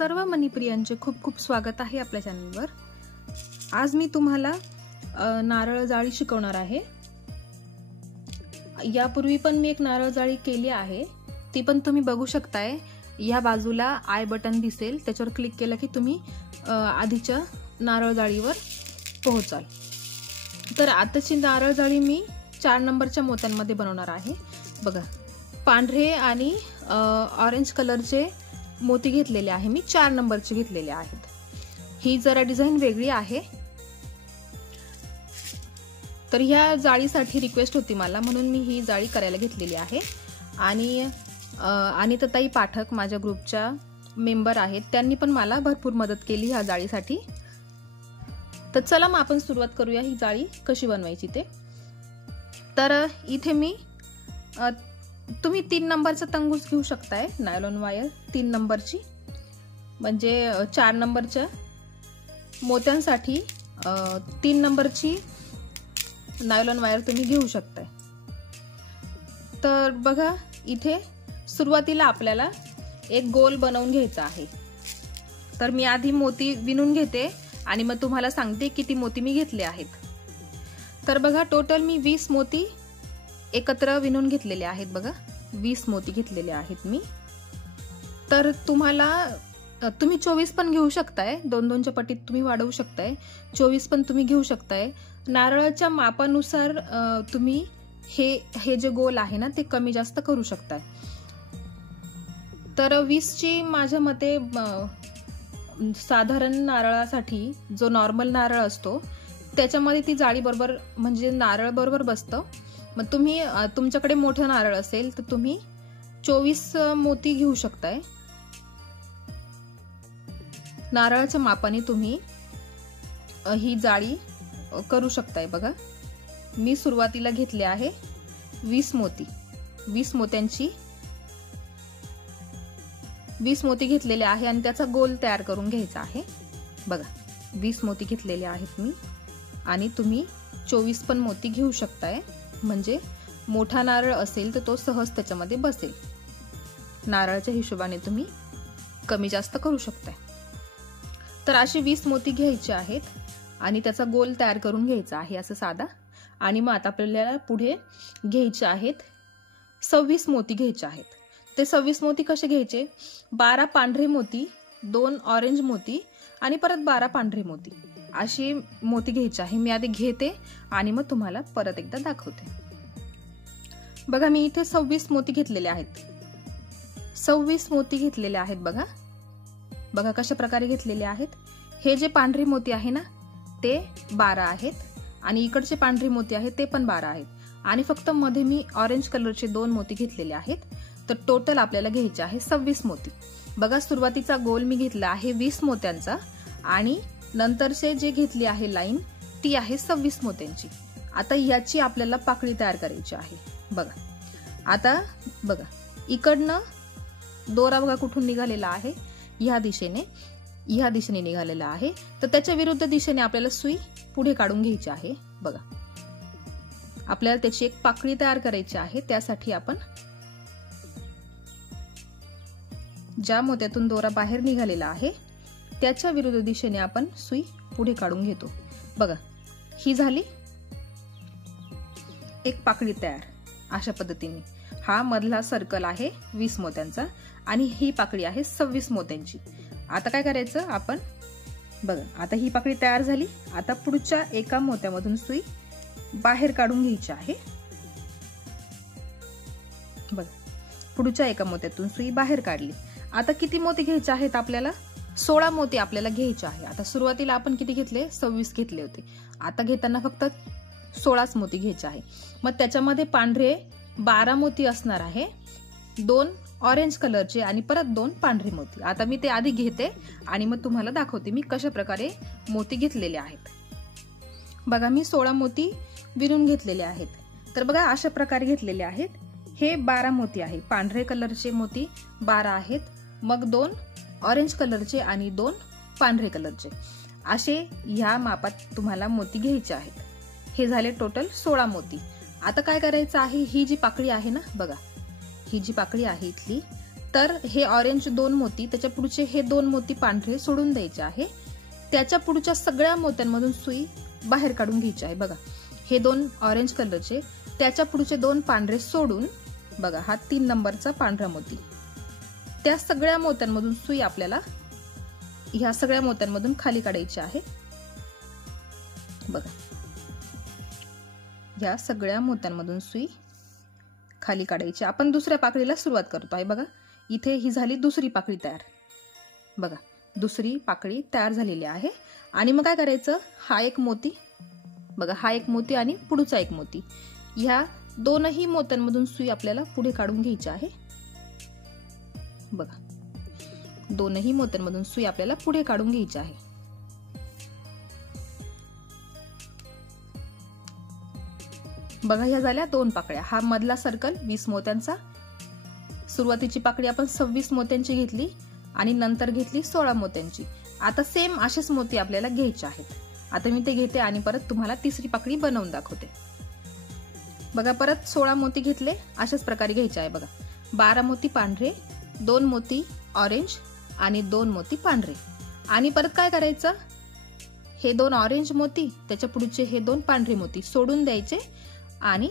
सर्व मनीप्रियांचे खूप खूप स्वागत आहे आपल्या चॅनलवर। आज मी तुम्हाला नारळ जाळी शिकवणार आहे। यापूर्वी पण मी एक नारळ जाळी केली आहे, ती पण तुम्ही बघू शकताय। या बाजूला आय बटन दिसेल, त्याच्यावर क्लिक केलं की तुम्ही आधीच्या नारळ जाळीवर पोहोचाल। तर आताची नारळ जाळी मी 4 नंबरच्या मोत्यांमध्ये बनवणार आहे। बघा, पांढरे आणि ऑरेंज कलरचे मोती घेतलेले आहे मी, 4 नंबरचे घेतलेले आहेत। ही जरा डिझाइन वेगळी आहे, तर ह्या जाळीसाठी रिक्वेस्ट होती मला, म्हणून मी ही जाळी करायला घेतलेली आहे। आणि ताई पाठक माझ्या ग्रुपच्या मेंबर आहेत, त्यांनी पण मला भरपूर मदत केली ह्या जाळीसाठी। तर चला मग आपण सुरुवात करूया ही जाळी कशी बनवायची ते। तर इथे मी तुम्ही 3 नंबरचा तंगूस घेऊ शकताय, नायलॉन वायर 3 नंबरची, म्हणजे 4 नंबरच्या मोत्यांसाठी 3 नंबरची नायलॉन वायर तुम्ही घेऊ शकताय। तर बघा, इथे सुरुवातीला आपल्याला एक गोल बनवून घ्यायचा आहे। तर मी आधी मोती विणून घेते आणि मग तुम्हाला सांगते किती मोती मी घेतले आहेत। तर बघा, टोटल मी 20 मोती एकत्र विणून घेतलेले आहेत। बघा, 20 मोती घेतलेले आहेत मी। तर तुम्ही 24 पण घेऊ शकताय, 2-2च्या पटीत तुम्ही वाढवू शकताय, 24 पण तुम्ही घेऊ शकताय। नारळाच्या मापानुसार तुम्ही हे जे गोल आहे ना, ते कमी जास्त करू शकताय। तर 20 ची माझ्या मते साधारण नारळासाठी जो नॉर्मल नारळ असतो त्याच्यामध्ये ती जाळी बरोबर, म्हणजे नारळ बरोबर बसतं। मग तुम्ही तुमच्याकडे मोठं नारळ असेल तर तुम्ही 24 मोती घेऊ शकताय। नारळाच्या मापाने तुम्ही ही जाळी करू शकताय। बघा, मी सुरुवातीला घेतले आहे 20 मोती, 20 मोत्यांची 20 मोती घेतलेले आहे आणि त्याचा गोल तयार करून घ्यायचा आहे। बघा, 20 मोती घेतलेले आहेत मी, आणि तुम्ही 24 पण मोती घेऊ शकताय, म्हणजे मोठा नारळ असेल तर तो सहज त्याच्यामध्ये बसेल। नारळाच्या हिशोबाने तुम्ही कमी जास्त करू शकताय। तर असे 20 मोती घ्यायचे आहेत आणि त्याचा गोल तयार करून घ्यायचा आहे असं साधा। आणि मग आता आपल्याला पुढे घ्यायचे आहेत 26 मोती घ्यायचे आहेत। ते 26 मोती कसे घ्यायचे? 12 पांढरे मोती, 2 ऑरेंज मोती आणि परत 12 पांढरे मोती, अशी मोती घ्यायची आहे। मी आधी घेते आणि मग तुम्हाला परत एकदा दाखवते। बघा, मी इथे 26 मोती घेतलेले आहेत, 26 मोती घेतलेले आहेत। बघा बघा कशा प्रकारे घेतलेले आहेत। हे जे पांढरे मोती आहे ना, ते 12 आहेत, आणि इकडचे पांढरे मोती आहेत ते पण 12 आहेत, आणि फक्त मध्ये मी ऑरेंज कलरचे 2 मोती घेतलेले आहेत। तर टोटल आपल्याला घ्यायचे आहे 26 मोती। बघा, सुरुवातीचा गोल मी घेतला आहे 20 मोत्यांचा, आणि नंतरचे जे घेतली आहे लाईन ती आहे 26 मोत्यांची। आता याची आपल्याला पाकळी तयार करायची आहे। बघा, आता बघा, इकडनं दोरा बघा कुठून निघालेला आहे, ह्या दिशेने निघालेला आहे। तर त्याच्या विरुद्ध दिशेने आपल्याला सुई पुढे काढून घ्यायची आहे। बघा, आपल्याला त्याची एक पाकळी तयार करायची आहे। त्यासाठी आपण ज्या मोत्यातून दोरा बाहेर निघालेला आहे त्याच्या विरुद्ध दिशेने आपण सुई पुढे काढून घेतो। बघा, ही झाली एक पाकळी तयार। अशा पद्धतीने हा मधला सर्कल आहे 20 मोत्यांचा, आणि ही पाकळी आहे 26 मोत्यांची। आता काय करायचं आपण? बघा, आता ही पाकळी तयार झाली। आता पुढच्या एका मोत्यामधून सुई बाहेर काढून घ्यायची आहे। बघा, पुढच्या एका मोत्यातून सुई बाहेर काढली। आता किती मोती घ्यायचे आहेत आपल्याला? 16 मोती आपल्याला घ्यायचे आहे। आता सुरुवातीला आपण किती घेतले? 26 घेतले होते। आता घेताना फक्त 16च मोती घ्यायचे आहे। मग त्याच्यामध्ये पांढरे 12 मोती असणार आहे, 2 ऑरेंज कलरचे आणि परत 2 पांढरे मोती। आता मी ते आधी घेते आणि मग तुम्हाला दाखवते मी कशा प्रकारे मोती घेतलेले आहेत। बघा, मी 16 मोती विणून घेतलेले आहेत। तर बघा, अशा प्रकारे घेतलेले आहेत। हे 12 मोती आहे, पांढरे कलरचे मोती 12 आहेत, मग 2 ऑरेंज कलरचे आणि 2 पांढरे कलरचे, असे ह्या मापात तुम्हाला मोती घ्यायचे आहेत। हे झाले टोटल 16 मोती। आता काय करायचं आहे? ही जी पाकळी आहे ना, बघा, ही जी पाकळी आहे इथली, तर हे ऑरेंज 2 मोती, त्याच्या पुढचे हे 2 मोती पांढरे सोडून द्यायचे आहे. त्याच्या पुढच्या सगळ्या मोत्यांमधून सुई बाहेर काढून घ्यायची आहे. बघा हे 2 ऑरेंज कलरचे, त्याच्या पुढचे 2 पांढरे सोडून बघा हा 3 नंबरचा पांढरा मोती, त्या सगळ्या मोत्यांमधून सुई आपल्याला ह्या सगळ्या मोत्यांमधून खाली काढायची आहे. बघा या सगळ्या मोत्यांमधून सुई खाली काढायची. आपण दुसऱ्या पाकळीला सुरुवात करतो आहे. बघा इथे ही झाली दुसरी पाकळी तयार. बघा दुसरी पाकळी तयार झालेली आहे. आणि मग काय करायचं, हा एक मोती, बघा हा एक मोती आणि पुढचा एक मोती, ह्या दोनही मोत्यांमधून सुई आपल्याला पुढे काढून घ्यायची आहे. बघा दोनही मोत्यांमधून सुई आपल्याला पुढे काढून घ्यायची आहे. बघा ह्या झाल्या 2 पाकळ्या. हा मधला सर्कल 20 मोत्यांचा, सुरुवातीची पाकळी आपण 26 मोत्यांची घेतली आणि नंतर घेतली 16 मोत्यांची. आता सेम असेच मोती आपल्याला घ्यायचे आहेत. आता मी ते घेते आणि परत तुम्हाला तिसरी पाकळी बनवून दाखवते. बघा परत 16 मोती घेतले, अशाच प्रकारे घ्यायचे आहे. बघा 12 मोती पांढरे, 2 मोती ऑरेंज आणि 2 मोती पांढरे. आणि परत काय करायचं, हे 2 ऑरेंज मोती, त्याच्या पुढचे हे 2 पांढरे मोती सोडून द्यायचे आणि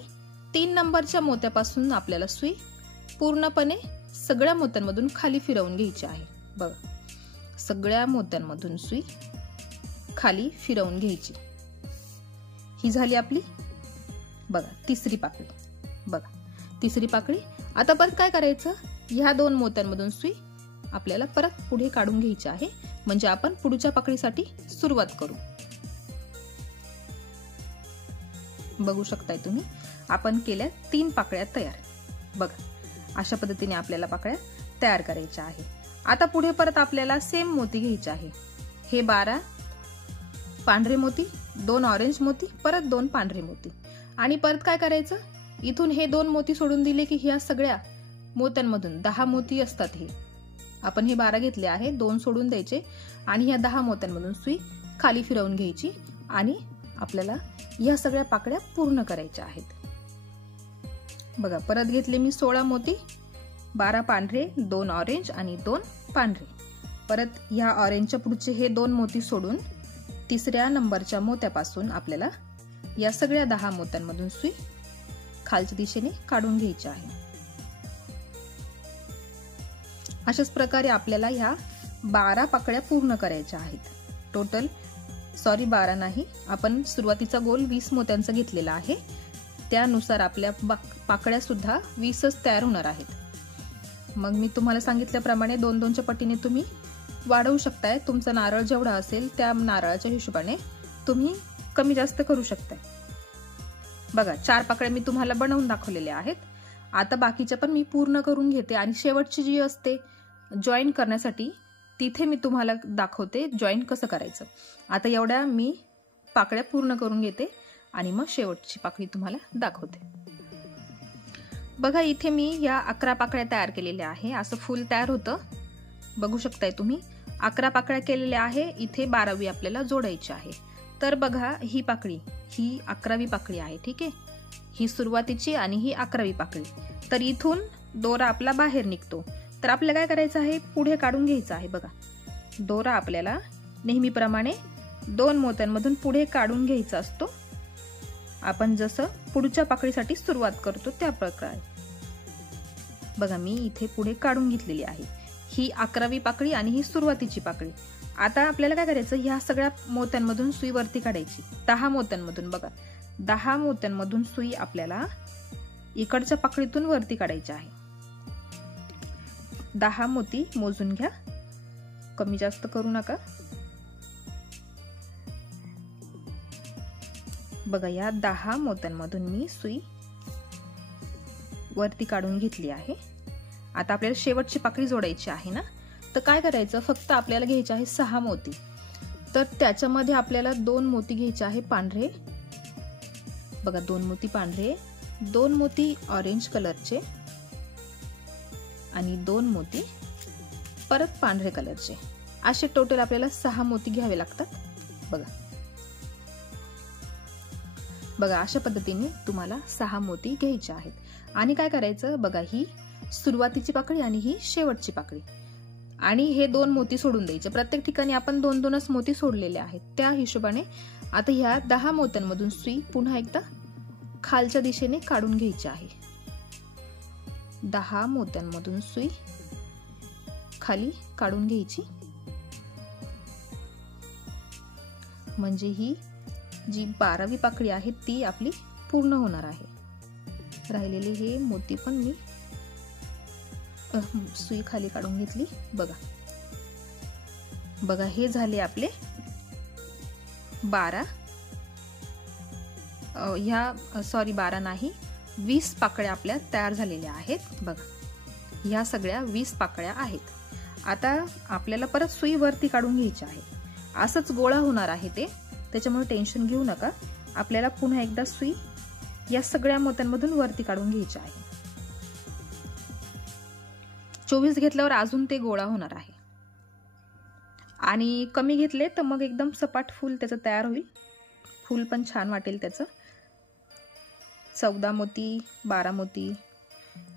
3 नंबरच्या मोत्यापासून आपल्याला सुई पूर्णपणे सगळ्या मोत्यांमधून खाली फिरवून घ्यायची आहे. बघा सगळ्या मोत्यांमधून सुई खाली फिरवून घ्यायची. ही झाली आपली बघा तिसरी पाकळी. बघा तिसरी पाकळी. आता परत काय करायचं, ह्या 2 मोत्यांमधून सुई आपल्याला परत पुढे काढून घ्यायची आहे, म्हणजे आपण पुढच्या पाकळीसाठी सुरुवात करू. बघू शकताय तुम्ही, आपण केल्या 3 पाकळ्या तयार. बघा अशा पद्धतीने आपल्याला पाकळ्या तयार करायच्या आहे. आता पुढे परत आपल्याला सेम मोती घ्यायचे आहे. हे 12 पांढरे मोती, 2 ऑरेंज मोती, परत 2 पांढरे मोती. आणि परत काय करायचं, इथून हे 2 मोती सोडून दिले की ह्या सगळ्या मोत्यांमधून 10 मोती असतात. हे आपण हे 12 घेतले आहे, 2 सोडून द्यायचे आणि ह्या 10 मोत्यांमधून सुई खाली फिरवून घ्यायची आणि आपल्याला ह्या सगळ्या पाकळ्या पूर्ण करायच्या आहेत. बघा परत घेतले मी 16 मोती, 12 पांढरे, 2 ऑरेंज आणि 2 पांढरे. परत ह्या ऑरेंजच्या पुढचे हे 2 मोती सोडून तिसऱ्या नंबरच्या मोत्यापासून आपल्याला या सगळ्या 10 मोत्यांमधून सुई खालच्या दिशेने काढून घ्यायची आहे. अशाच प्रकारे आपल्याला ह्या 12 पाकळ्या पूर्ण करायच्या आहेत. टोटल 12 नाही, आपण सुरुवातीचा गोल 20 मोत्यांचा घेतलेला आहे, त्यानुसार आपल्या पाकळ्या सुद्धा 20च तयार होणार आहेत. मग मी तुम्हाला सांगितल्याप्रमाणे 2-2च्या पटीने तुम्ही वाढवू शकताय. तुमचा नारळ जेवढा असेल त्या नारळाच्या हिशोबाने तुम्ही कमी जास्त करू शकताय. बघा 4 पाकळ्या मी तुम्हाला बनवून दाखवलेल्या आहेत. आता बाकीच्या पण मी पूर्ण करून घेते आणि शेवटची जी असते जॉईन करण्यासाठी तिथे मी तुम्हाला दाखवते जॉईन कसं करायचं. आता एवढ्या मी पाकळ्या पूर्ण करून घेते आणि मग शेवटची पाकळी तुम्हाला दाखवते. बघा इथे मी या 11 पाकळ्या तयार केलेल्या आहे. असं फुल तयार होतं, बघू शकताय तुम्ही. 11 पाकळ्या केलेल्या आहे. इथे 12वी आपल्याला जोडायची आहे. तर बघा ही पाकळी, ही 11वी पाकळी आहे. ठीक आहे, ही सुरुवातीची आणि ही 11वी पाकळी. तर इथून दोरा आपला बाहेर निघतो. तर आपल्याला काय करायचं आहे, पुढे काढून घ्यायचा आहे. बघा दोरा आपल्याला नेहमीप्रमाणे 2 मोत्यांमधून पुढे काढून घ्यायचा असतो. आपण जसं पुढच्या पाकळीसाठी सुरुवात करतो त्या प्रकारे. बघा मी इथे पुढे काढून घेतलेली आहे. ही 11वी पाकळी आणि ही सुरुवातीची पाकळी. आता आपल्याला काय करायचं, ह्या सगळ्या मोत्यांमधून सुई वरती काढायची. 10 मोत्यांमधून, बघा 10 मोत्यांमधून सुई आपल्याला इकडच्या पाकळीतून वरती काढायची आहे. 10 मोती मोजून घ्या, कमी जास्त करू नका. बघा या 10 मोत्यांमधून मी सुई वरती काढून घेतली आहे. आता आपल्याला शेवटची पाकळी जोडायची आहे ना, तर काय करायचं, फक्त आपल्याला घ्यायचे आहे 6 मोती. तर त्याच्यामध्ये आपल्याला 2 मोती घ्यायचे आहे पांढरे. बघा 2 मोती पांढरे, 2 मोती ऑरेंज कलरचे आणि 2 मोती परत पांढरे कलरचे. असे टोटल आपल्याला 6 मोती घ्यावे लागतात. बघा अशा पद्धतीने तुम्हाला 6 मोती घ्यायचे आहेत. आणि काय करायचं, बघा ही सुरुवातीची पाकळी आणि ही शेवटची पाकळी, आणि हे 2 मोती सोडून द्यायचे. प्रत्येक ठिकाणी आपण 2-2च मोती सोडलेले आहेत. त्या हिशोबाने आता ह्या 10 मोत्यांमधून सुई पुन्हा एकदा खालच्या दिशेने काढून घ्यायची आहे. 10 मोत्यांमधून सुई खाली काढून घ्यायची, म्हणजे ही जी 12वी पाकळी आहे ती आपली पूर्ण होणार आहे. राहिलेले हे मोती पण मी सुई खाली काढून घेतली. बघा बघा, हे झाले आपले 12 नाही 20 पाकळ्या आपल्या तयार झालेल्या आहेत. बघा, ह्या सगळ्या 20 पाकळ्या आहेत. आता आपल्याला परत सुई वरती काढून घ्यायची आहे. असंच गोळा होणार आहे ते, त्याच्यामुळे टेन्शन घेऊ नका. आपल्याला पुन्हा एकदा सुई या सगळ्या मोत्यांमधून वरती काढून घ्यायची आहे. 24 घेतल्यावर अजून ते गोळा होणार आहे, आणि कमी घेतले तर मग एकदम सपाट फूल त्याचं तयार होईल. फूल पण छान वाटेल त्याचं. 14 मोती, 12 मोती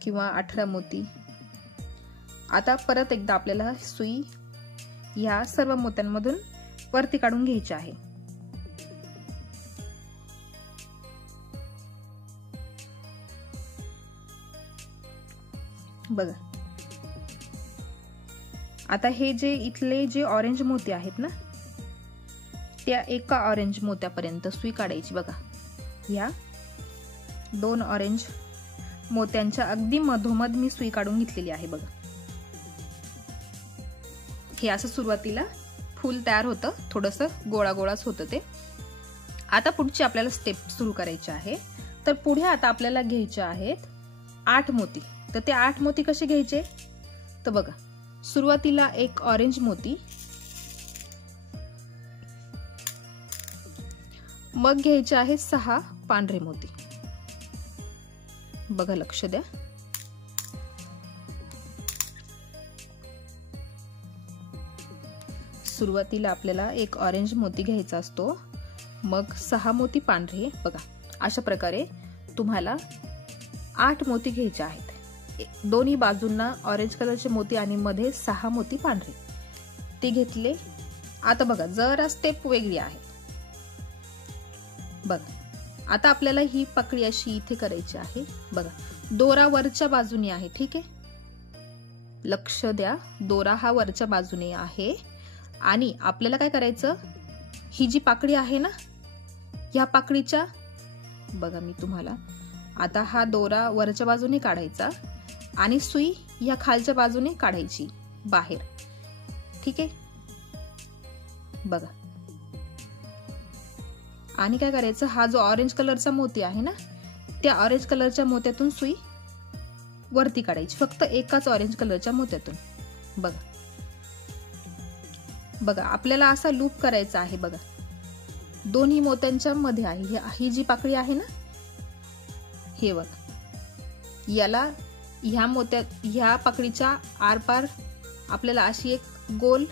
किंवा 18 मोती. आता परत एकदा आपल्याला सुई या सर्व मोत्यांमधून वरती काढून घ्यायची आहे. बघा, आता हे जे इथले जे ऑरेंज मोती आहेत ना, त्या एका ऑरेंज मोत्यापर्यंत सुई काढायची. बघा, या 2 ऑरेंज मोत्यांच्या अगदी मधोमध मी सुई काढून घेतलेली आहे. बघा, हे असं सुरुवातीला फूल तयार होतं, थोडंसं गोळा गोळाच होतं ते. आता पुढची आपल्याला स्टेप सुरू करायची आहे. तर पुढे आता आपल्याला घ्यायचे आहेत 8 मोती. तर ते 8 मोती कसे घ्यायचे, तर बघा, सुरुवातीला एक ऑरेंज मोती, मग घ्यायचे आहेत 6 पांढरे मोती. बघा, लक्ष द्या. सुरुवातीला आपल्याला एक ऑरेंज मोती घ्यायचा असतो, मग 6 मोती पांढरे. बघा, अशा प्रकारे तुम्हाला 8 मोती घ्यायचे आहेत. दोन्ही बाजूंना ऑरेंज कलरचे मोती आणि मध्ये 6 मोती पांढरे ते घेतले. आता बघा, जरा स्टेप वेगळी आहे. बघा, आता आपल्याला ही पाकळी अशी इथे करायची आहे. बघा, दोरा वरच्या बाजूने आहे. ठीक आहे, लक्ष द्या. दोरा हा वरच्या बाजूने आहे, आणि आपल्याला काय करायचं, ही जी पाकळी आहे ना, या पाकळीच्या, बघा मी तुम्हाला, आता हा दोरा वरच्या बाजूने काढायचा आणि सुई या खालच्या बाजूने काढायची बाहेर. ठीक आहे, बघा. आणि काय करायचं, हा जो ऑरेंज कलरचा मोती आहे ना, त्या ऑरेंज कलरच्या मोत्यातून सुई वरती काढायची, फक्त एकाच ऑरेंज कलरच्या मोत्यातून. बघा बघा, आपल्याला असा लूप करायचा आहे. बघा, दोन्ही मोत्यांच्या मध्ये आहे ही जी पाकळी आहे ना, हे बघा, याला ह्या पाकळीच्या आरपार आपल्याला अशी एक गोल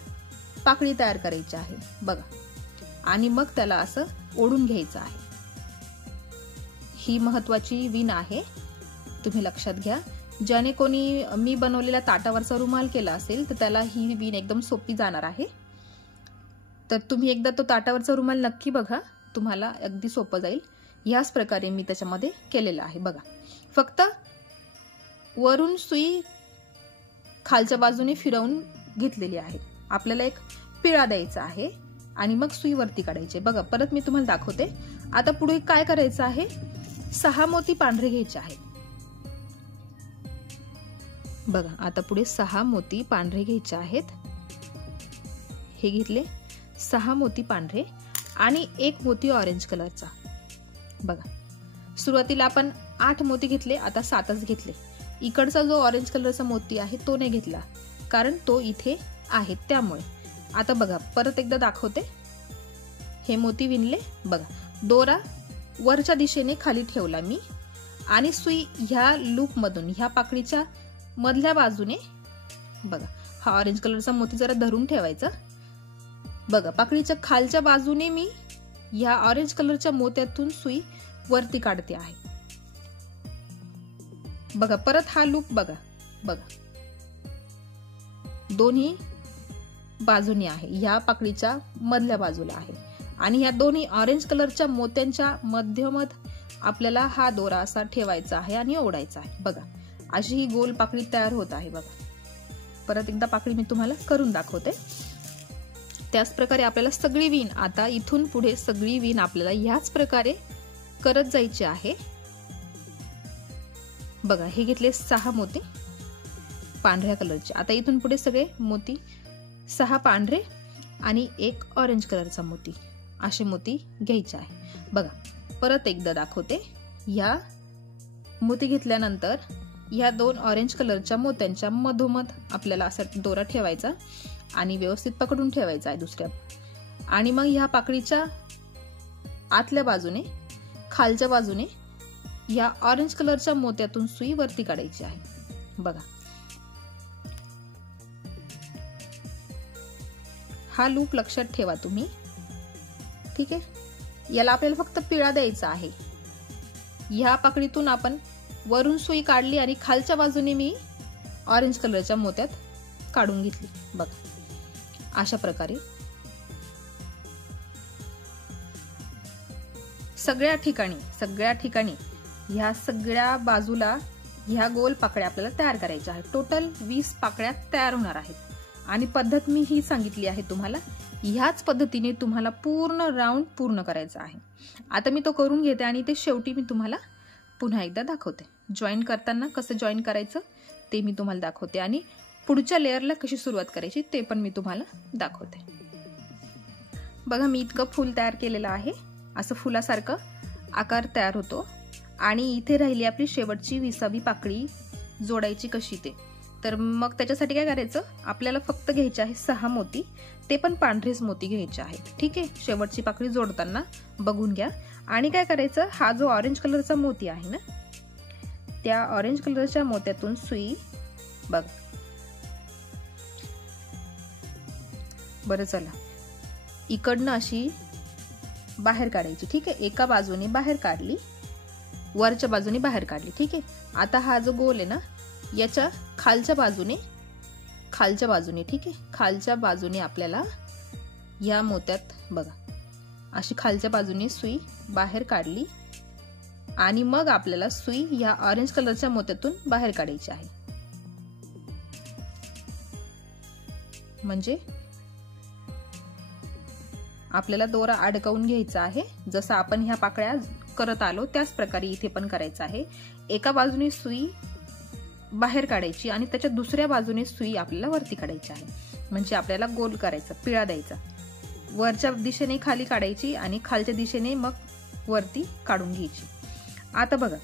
पाकळी तयार करायची आहे. बघा, आणि मग त्याला असं ओढून घ्यायचं आहे. ही महत्वाची विण आहे, तुम्ही लक्षात घ्या. ज्याने कोणी मी बनवलेला ताटावरचा रुमाल केला असेल तर त्याला ही विण एकदम सोपी जाणार आहे. तर तुम्ही एकदा तो ताटावरचा रुमाल नक्की बघा, तुम्हाला अगदी सोपं जाईल. याच प्रकारे मी त्याच्यामध्ये केलेलं आहे. बघा, फक्त वरून सुई खालच्या बाजूने फिरवून घेतलेली आहे. आपल्याला एक पिळा द्यायचा आहे आणि मग सुई वरती काढायची. बघा, परत मी तुम्हाला दाखवते. आता पुढे काय करायचं आहे, 6 मोती पांढरे घ्यायचे आहेत. बघा, आता पुढे 6 मोती पांढरे घ्यायचे आहेत. हे घेतले 6 मोती पांढरे आणि 1 मोती ऑरेंज कलरचा. बघा, सुरुवातीला आपण 8 मोती घेतले, आता 7च घेतले. इकडचा जो ऑरेंज कलरचा मोती आहे तो नाही घेतला, कारण तो इथे आहे त्यामुळे. आता बघा, परत एकदा दाखवते. हे मोती विणले. बघा, दोरा वरच्या दिशेने खाली ठेवला मी, आणि सुई ह्या लूप मधून ह्या पाकळीच्या मधल्या बाजूने, बघा, हा ऑरेंज कलरचा मोती जरा धरून ठेवायचा. बघा, पाकळीच्या खालच्या बाजूने मी ह्या ऑरेंज कलरच्या मोत्यातून सुई वरती काढते आहे. बघा, परत हा लूप बघा, बघा दोन्ही बाजूनी आहे, ह्या पाकळीच्या मधल्या बाजूला आहे आणि ह्या दोन्ही ऑरेंज कलरच्या मोत्यांच्या मध्यमध आपल्याला हा दोरा असा ठेवायचा आहे आणि ओढायचा आहे। बघा अशी ही गोल पाकळी तयार होत आहे। बघा परत एकदा पाकळी मी तुम्हाला करून दाखवते। त्याच प्रकारे आपल्याला सगळी विण, आता इथून पुढे सगळी विण आपल्याला ह्याच प्रकारे करत जायची आहे। बघा हे घेतले 6 मोती पांढऱ्या कलरचे। आता इथून पुढे सगळे मोती 6 पांढरे आणि 1 ऑरेंज कलरचा मोती, असे मोती घ्यायचे आहे। बघा परत एकदा दाखवते। या मोती घेतल्यानंतर या 2 ऑरेंज कलरच्या मोत्यांच्या मधोमध आपल्याला असा दोरा ठेवायचा आणि व्यवस्थित पकडून ठेवायचा आहे दुसऱ्या, आणि मग ह्या पाकळीच्या आतल्या बाजूने खालच्या बाजूने या ऑरेंज कलरच्या मोत्यातून सुई वरती काढायची आहे। बघा हा लूप लक्षात ठेवा तुम्ही, ठीक आहे। याला आपल्याला फक्त पिळा द्यायचा आहे। ह्या पाकळीतून आपण वरून सुई काढली आणि खालच्या बाजूने मी ऑरेंज कलरच्या मोत्यात काढून घेतली। बघा अशा प्रकारे सगळ्या ठिकाणी ह्या सगळ्या बाजूला ह्या गोल पाकळ्या आपल्याला तयार करायच्या आहेत। टोटल 20 पाकळ्या तयार होणार आहेत आणि पद्धत मी ही सांगितली आहे तुम्हाला। ह्याच पद्धतीने तुम्हाला पूर्ण राऊंड पूर्ण करायचा आहे। आता मी तो करून घेते आणि ते शेवटी मी तुम्हाला पुन्हा एकदा दाखवते। जॉईन करताना कसं जॉईन करायचं ते मी तुम्हाला दाखवते आणि पुढच्या लेअरला कशी सुरुवात करायची ते पण मी तुम्हाला दाखवते। बघा मी इतकं फूल तयार केलेलं आहे, असं फुलासारखं आकार तयार होतो आणि इथे राहिली आपली शेवटची 20वी पाकळी जोडायची कशी ते। तर मग त्याच्यासाठी काय करायचं, आपल्याला फक्त घ्यायचे आहे 6 मोती, ते पण पांढरेच मोती घ्यायचे आहेत, ठीक आहे। शेवटची पाकळी जोडताना बघून घ्या आणि काय करायचं, हा जो ऑरेंज कलरचा मोती आहे ना, त्या ऑरेंज कलरच्या मोत्यातून सुई बघ, बरं चला इकडनं अशी बाहेर काढायची, ठीक आहे। एका बाजूने बाहेर काढली, वरच्या बाजूने बाहेर काढली, ठीक आहे। आता हा जो गोल आहे ना, याच्या खालच्या बाजूने ठीक आहे, खालच्या बाजूने आपल्याला या मोत्यात बघा अशी खालच्या बाजूने सुई बाहेर काढली आणि मग आपल्याला सुई या ऑरेंज कलरच्या मोत्यातून बाहेर काढायची आहे। म्हणजे आपल्याला दोरा अडकवून घ्यायचा आहे। जसं आपण ह्या पाकळ्या करत आलो त्याच प्रकारे इथे पण करायचं आहे। एका बाजूने सुई बाहेर काढायची आणि त्याच्या दुसऱ्या बाजूने सुई आपल्याला वरती काढायची आहे। म्हणजे आपल्याला गोल करायचा, पिळा द्यायचा, वरच्या दिशेने खाली काढायची आणि खालच्या दिशेने मग वरती काढून घ्यायची। आता बघा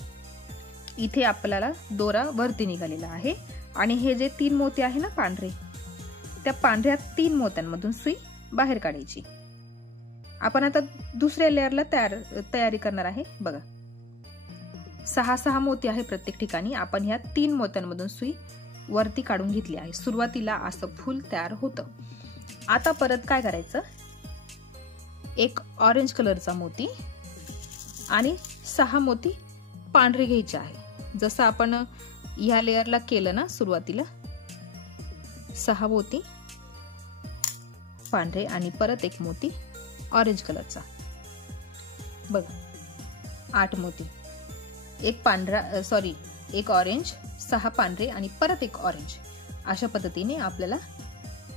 इथे आपल्याला दोरा वरती निघालेला आहे आणि हे जे 3 मोती आहे ना पांढरे, त्या पांढऱ्या 3 मोत्यांमधून सुई बाहेर काढायची। आपण आता दुसऱ्या लेअरला तयारी करणार आहे। बघा 6 मोती आहे प्रत्येक ठिकाणी, आपण ह्या 3 मोत्यांमधून सुई वरती काढून घेतली आहे। सुरुवातीला असं फूल तयार होतं। आता परत काय करायचं, एक ऑरेंज कलरचा मोती आणि 6 मोती पांढरे घ्यायचे आहे। जसं आपण ह्या लेअरला केलं ना सुरुवातीला, 6 मोती पांढरे आणि परत एक मोती ऑरेंज कलरचा, बघा 8 मोती, एक ऑरेंज, 6 पांढरे आणि परत एक ऑरेंज। अशा पद्धतीने आपल्याला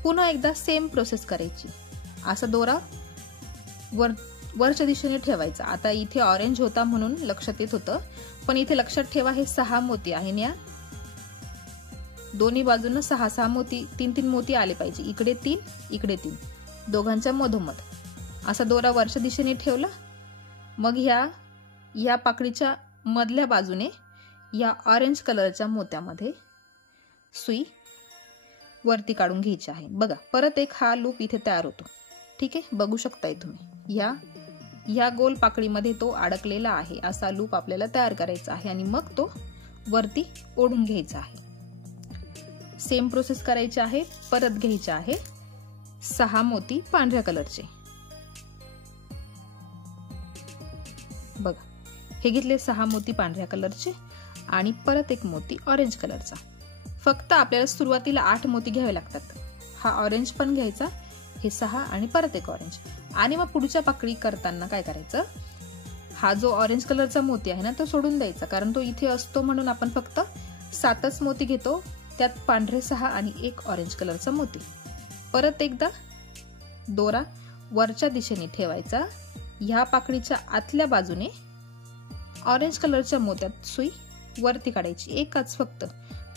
पुन्हा एकदा सेम प्रोसेस करायची। असा दोरा वरच्या दिशेने ठेवायचा। आता इथे ऑरेंज होता म्हणून लक्षात येत होतं, पण इथे लक्षात ठेवा हे 6 मोती आहे, या दोन्ही बाजूंना 6 मोती, 3 मोती आले पाहिजे। इकडे 3, इकडे 3, दोघांच्या मधोमध असा दोरा वरच्या दिशेने ठेवला। मग ह्या पाकळीच्या मधल्या बाजूने या ऑरेंज कलरच्या मोत्यामध्ये सुई वरती काढून घ्यायची आहे। बघा परत एक हा लूप इथे तयार होतो, ठीक आहे। बघू शकताय तुम्ही या गोल पाकळीमध्ये तो अडकलेला आहे। असा लूप आपल्याला तयार करायचा आहे आणि मग तो वरती ओढून घ्यायचा आहे। सेम प्रोसेस करायची आहे। परत घ्यायचे आहे 6 मोती पांढऱ्या कलरचे, बघा हे घेतले 6 मोती पांढऱ्या कलरचे आणि परत एक मोती ऑरेंज कलरचा। फक्त आपल्याला सुरुवातीला 8 मोती घ्यावे लागतात. हा ऑरेंज पण घ्यायचा, हे 6 आणि परत एक ऑरेंज. आणि मग पुढच्या पाकळी करताना काय करायचं, हा जो ऑरेंज कलरचा मोती आहे ना तो सोडून द्यायचा, कारण तो इथे असतो म्हणून आपण फक्त 7च मोती घेतो, त्यात पांढरे 6 आणि एक ऑरेंज कलरचा मोती. परत एकदा दोरा वरच्या दिशेने ठेवायचा, ह्या पाकळीच्या आतल्या बाजूने ऑरेंज कलरच्या मोत्यात सुई वरती काढायची, एकच फक्त.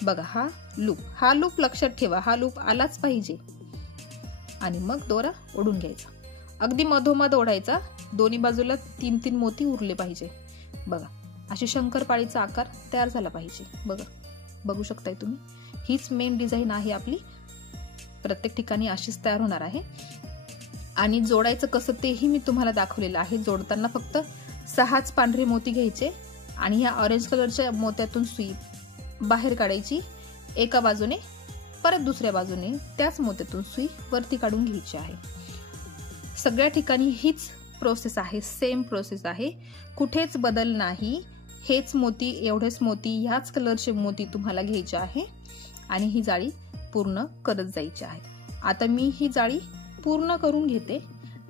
बघा हा लूप लक्षात ठेवा, हा लूप आलाच पाहिजे. आणि मग दोरा ओढून घ्यायचा, अगदी मधोमध ओढायचा, दोन्ही बाजूला 3-3 मोती उरले पाहिजे. बघा अशी शंकरपाळीचा आकार तयार झाला पाहिजे. बघू शकताय तुम्ही, हीच मेन डिझाईन आहे आपली. प्रत्येक ठिकाणी अशीच तयार होणार आहे. आणि जोडायचं कसं तेही मी तुम्हाला दाखवलेलं आहे. जोडताना फक्त 6च पांढरे मोती घ्यायचे आणि ह्या ऑरेंज कलरच्या मोत्यातून सुई बाहेर काढायची एका बाजूने, परत दुसऱ्या बाजूने त्याच मोत्यातून सुई वरती काढून घ्यायची आहे. सगळ्या ठिकाणी हीच प्रोसेस आहे, सेम प्रोसेस आहे, कुठेच बदल नाही. हेच मोती, एवढेच मोती, ह्याच कलरचे मोती तुम्हाला घ्यायचे आहे आणि ही जाळी पूर्ण करत जायची आहे. आता मी ही जाळी पूर्ण करून घेते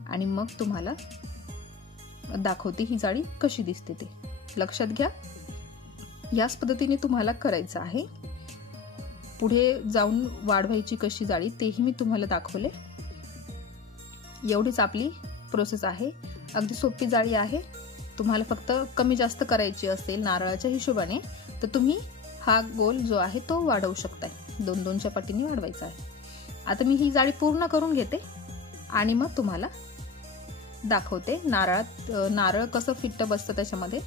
आणि मग तुम्हाला दाखवते ही जाळी कशी दिसते ते. लक्षात घ्या, याच पद्धतीने तुम्हाला करायचं आहे. पुढे जाऊन वाढवायची कशी जाळी तेही मी तुम्हाला दाखवले. एवढीच आपली प्रोसेस आहे, अगदी सोपी जाळी आहे. तुम्हाला फक्त कमी जास्त करायची असेल नारळाच्या हिशोबाने तर तुम्ही हा गोल जो आहे तो वाढवू शकताय, 2-2च्या पटीने वाढवायचा आहे. आता मी ही जाळी पूर्ण करून घेते आणि मग तुम्हाला दाखवते नारळ कसं फिट्ट बसतं त्याच्यामध्ये.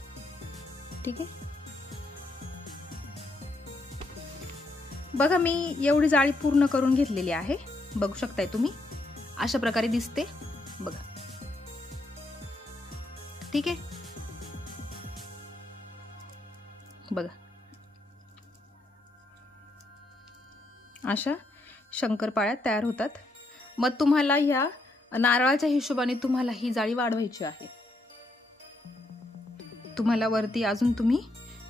ठीक आहे, बघा मी एवढी जाळी पूर्ण करून घेतलेली आहे. बघू शकताय तुम्ही, अशा प्रकारे दिसते बघा. ठीक आहे, बघा अशा शंकरपाळ्या तयार होतात. मग तुम्हाला ह्या नारळाच्या हिशोबाने तुम्हाला ही जाळी वाढवायची आहे. तुम्हाला वरती अजून तुम्ही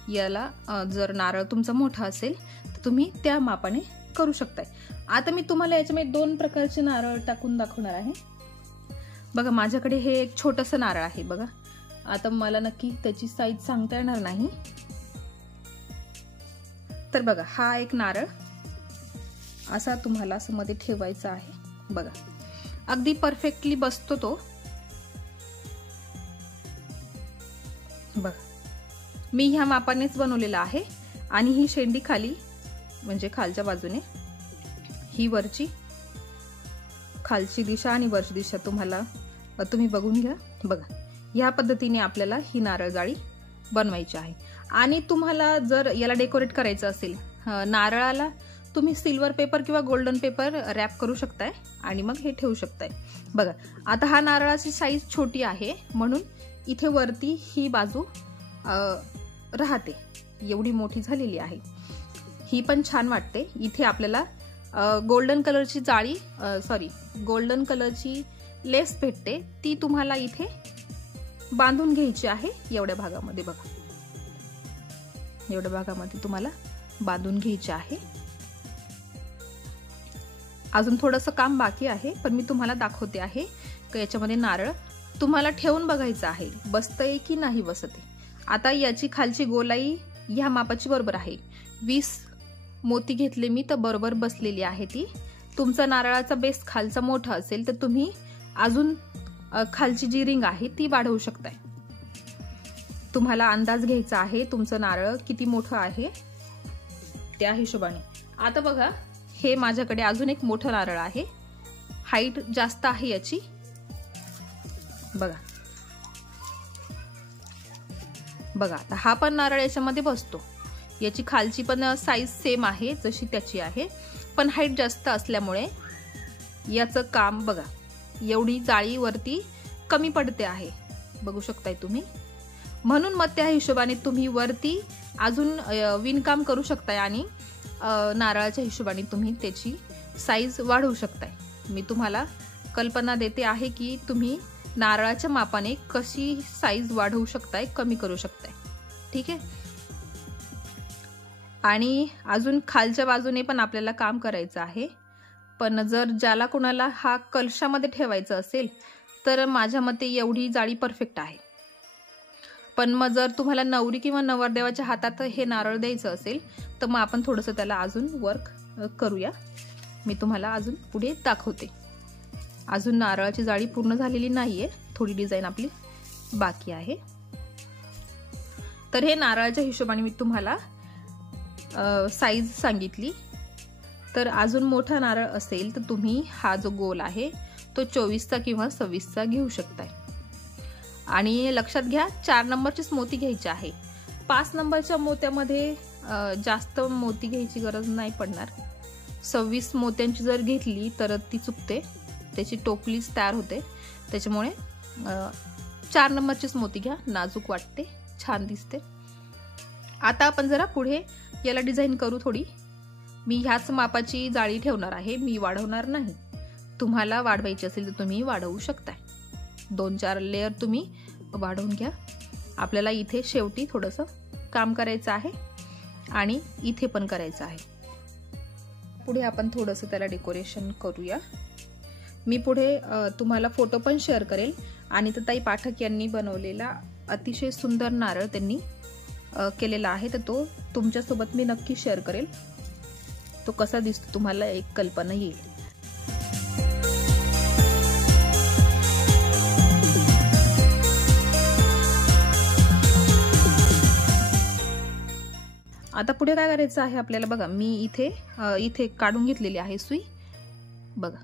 याला जर नारळ तुमचा मोठा असेल तर तुम्ही त्या मापाने करू शकताय. आता मी तुम्हाला याच्यामध्ये 2 प्रकारचे नारळ टाकून दाखवणार आहे. बघा माझ्याकडे हे एक छोटंसं नारळ आहे. बघा आता मला नक्की त्याची साईज सांगता येणार नाही. तर बघा हा एक नारळ असा तुम्हाला असं मध्ये ठेवायचा आहे. बघा अगदी परफेक्टली बसतो तो. बघा मी ह्या मापानेच बनवलेला आहे आणि ही शेंडी खाली म्हणजे खालच्या बाजूने, ही वरची खालची दिशा आणि वरची दिशा तुम्ही बघून घ्या. बघा ह्या पद्धतीने आपल्याला ही नारळ जाळी बनवायची आहे. आणि तुम्हाला जर याला डेकोरेट करायचं असेल, नारळाला तुम्ही सिल्वर पेपर किंवा गोल्डन पेपर रॅप करू शकताय आणि मग हे ठेवू शकताय. बघा आता हा नारळाची साईज छोटी आहे म्हणून इथे वरती ही बाजू राहते, एवढी मोठी झालेली आहे. ही पण छान वाटते. इथे आपल्याला गोल्डन कलरची लेस भेटते, ती तुम्हाला इथे बांधून घ्यायची आहे. एवढ्या भागामध्ये बघा, एवढ्या भागामध्ये तुम्हाला बांधून घ्यायची आहे. अजून थोडंसं काम बाकी आहे पण मी तुम्हाला दाखवते आहे की याच्यामध्ये नारळ तुम्हाला ठेवून बघायचं आहे बसतंय की नाही बसते. आता याची खालची गोलाई ह्या मापाची बरोबर आहे. 20 मोती घेतले मी तर बरोबर बसलेली आहे ती. तुमचा नारळाचा बेस खालचा मोठा असेल तर तुम्ही अजून खालची जी रिंग आहे ती वाढवू शकताय. तुम्हाला अंदाज घ्यायचा आहे तुमचं नारळ किती मोठं आहे त्या हिशोबाने. आता बघा हे माझ्याकडे अजून एक मोठं नारळ आहे, हाईट जास्त आहे याची. बघा आता हा पण नारळ याच्यामध्ये बसतो. याची खालची पण साईज सेम आहे जशी त्याची आहे, पण हाईट जास्त असल्यामुळे याचं काम बघा एवढी जाळी वरती कमी पडते आहे. बघू शकताय तुम्ही. म्हणून मग त्या हिशोबाने तुम्ही वरती अजून विणकाम करू शकताय आणि नारळाच्या हिशोबाने तुम्ही त्याची साईज वाढवू शकताय. मी तुम्हाला कल्पना देते आहे की तुम्ही नारळाच्या मापाने कशी साईज वाढवू शकताय, कमी करू शकताय. ठीक आहे. आणि अजून खालच्या बाजूने पण आपल्याला काम करायचं आहे. पण जर ज्याला कोणाला हा कलशामध्ये ठेवायचा असेल तर माझ्या मते एवढी जाळी परफेक्ट आहे. पण मग जर तुम्हाला नवरी किंवा नवरदेवाच्या हातात हे नारळ द्यायचं असेल तर मग आपण थोडंसं त्याला अजून वर्क करूया. मी तुम्हाला अजून पुढे दाखवते. अजून नारळाची जाळी पूर्ण झालेली नाहीये, थोडी डिझाईन आपली बाकी आहे. तर हे नारळाच्या हिशोबाने मी तुम्हाला साईज सांगितली. तर अजून मोठा नारळ असेल तर तुम्ही हा जो गोल आहे तो 24चा किंवा 26चा घेऊ शकताय. आणि लक्षात घ्या 4 नंबरचीच मोती घ्यायची आहे. 5 नंबरच्या मोत्यामध्ये जास्त मोती घ्यायची गरज नाही पडणार. 26 मोत्यांची जर घेतली तर ती चुकते, त्याची टोपलीच तयार होते. त्याच्यामुळे 4 नंबरचीच मोती घ्या, नाजूक वाटते, छान दिसते. आता आपण जरा पुढे याला डिझाईन करू थोडी. मी ह्याच मापाची जाळी ठेवणार आहे, मी वाढवणार नाही. तुम्हाला वाढवायची असेल तर तुम्ही वाढवू शकताय. 2-4 लेअर तुम्ही वाढवून घ्या. आपल्याला इथे शेवटी थोडंसं काम करायचं आहे आणि इथे पण करायचं आहे. पुढे आपण थोडंसं त्याला डेकोरेशन करूया. मी पुढे तुम्हाला फोटो पण शेअर करेल. आणि ताई पाठक यांनी बनवलेला अतिशय सुंदर नारळ त्यांनी केलेला आहे, तर तो तुमच्यासोबत मी नक्की शेअर करेल. तो कसा दिसतो तुम्हाला एक कल्पना येईल. आता पुढे काय करायचं आहे आपल्याला बघा. मी इथे काढून घेतलेली आहे सुई. बघा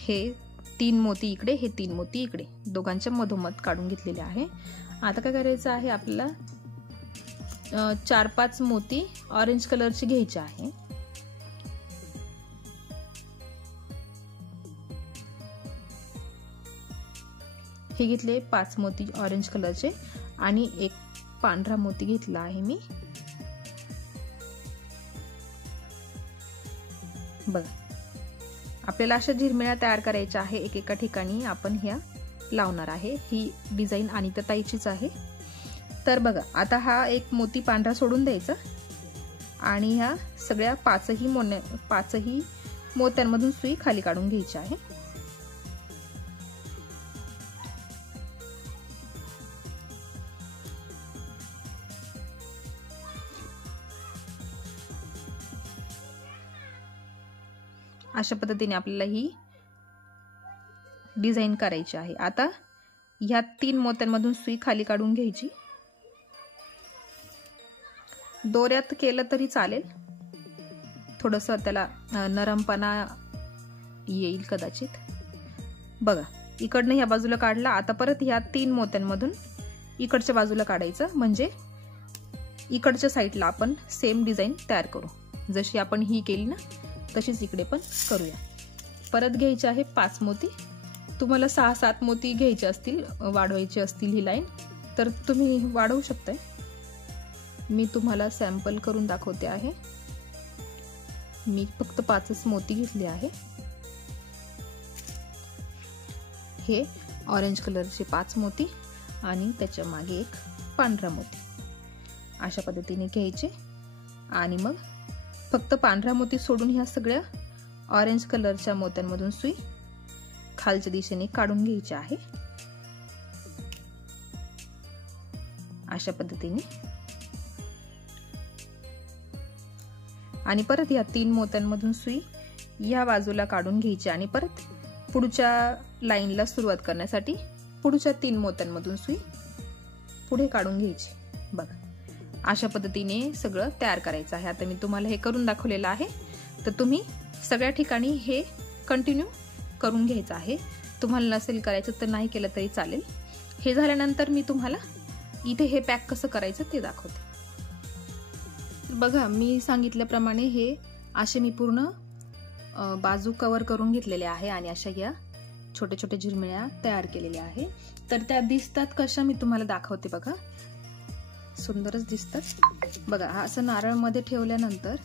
हे 3 मोती इकडे, हे 3 मोती इकडे, दोघांच्या मधोमध काढून घेतलेले आहे. आता काय करायचं आहे आपल्याला 4-5 मोती ऑरेंज कलरचे घ्यायचे आहे. हे घेतले 5 मोती ऑरेंज कलरचे आणि एक पांढरा मोती घेतला आहे मी. बघा आपल्याला अशा झिरमिळ्या तयार करायच्या आहे. एकेका ठिकाणी आपण ह्या लावणार आहे. ही डिझाईन अनिता ताईचीच आहे. तर बघा आता हा एक मोती पांढरा सोडून द्यायचा आणि ह्या सगळ्या 5ही मोत्यांमधून सुई खाली काढून घ्यायची आहे. अशा पद्धतीने आपल्याला ही डिझाईन करायची आहे. आता ह्या 3 मोत्यांमधून सुई खाली काढून घ्यायची. दोऱ्यात केलं तरी चालेल, थोडंसं त्याला नरमपणा येईल कदाचित. बघा इकडनं ह्या बाजूला काढला. आता परत ह्या 3 मोत्यांमधून इकडच्या बाजूला काढायचं, म्हणजे इकडच्या साईडला आपण सेम डिझाईन तयार करू. जशी आपण ही केली ना तशीच इकडे पण करूया. परत घ्यायचे आहे 5 मोती. तुम्हाला 6-7 मोती घ्यायचे असतील, वाढवायचे असतील ही लाईन, तर तुम्ही वाढवू शकताय. मी तुम्हाला सॅम्पल करून दाखवते आहे. मी फक्त 5च मोती घेतले आहे. हे ऑरेंज कलरचे 5 मोती आणि त्याच्या मागे एक पांढरा मोती. अशा पद्धतीने घ्यायचे आणि मग फक्त पांढरा मोती सोडून ह्या सगळ्या ऑरेंज कलरच्या मोत्यांमधून सुई खालच्या दिशेने काढून घ्यायची आहे. अशा पद्धतीने आणि परत या 3 मोत्यांमधून सुई या बाजूला काढून घ्यायची आणि परत पुढच्या लाईनला सुरुवात करण्यासाठी पुढच्या 3 मोत्यांमधून सुई पुढे काढून घ्यायची. बघा अशा पद्धतीने सगळं तयार करायचं आहे. आता मी तुम्हाला हे करून दाखवलेलं आहे, तर तुम्ही सगळ्या ठिकाणी हे कंटिन्यू करून घ्यायचं आहे. तुम्हाला नसेल करायचं तर नाही केलं तरी चालेल. हे झाल्यानंतर मी तुम्हाला इथे हे पॅक कसं करायचं ते दाखवते. बघा मी सांगितल्याप्रमाणे हे असे मी पूर्ण बाजू कव्हर करून घेतलेले आहे आणि अशा या छोट्या छोट्या झिरमिळ्या तयार केलेल्या आहे. तर त्या दिसतात कशा मी तुम्हाला दाखवते. बघा सुंदरच दिसतात. बघा हा असं नारळ मध्ये ठेवल्यानंतर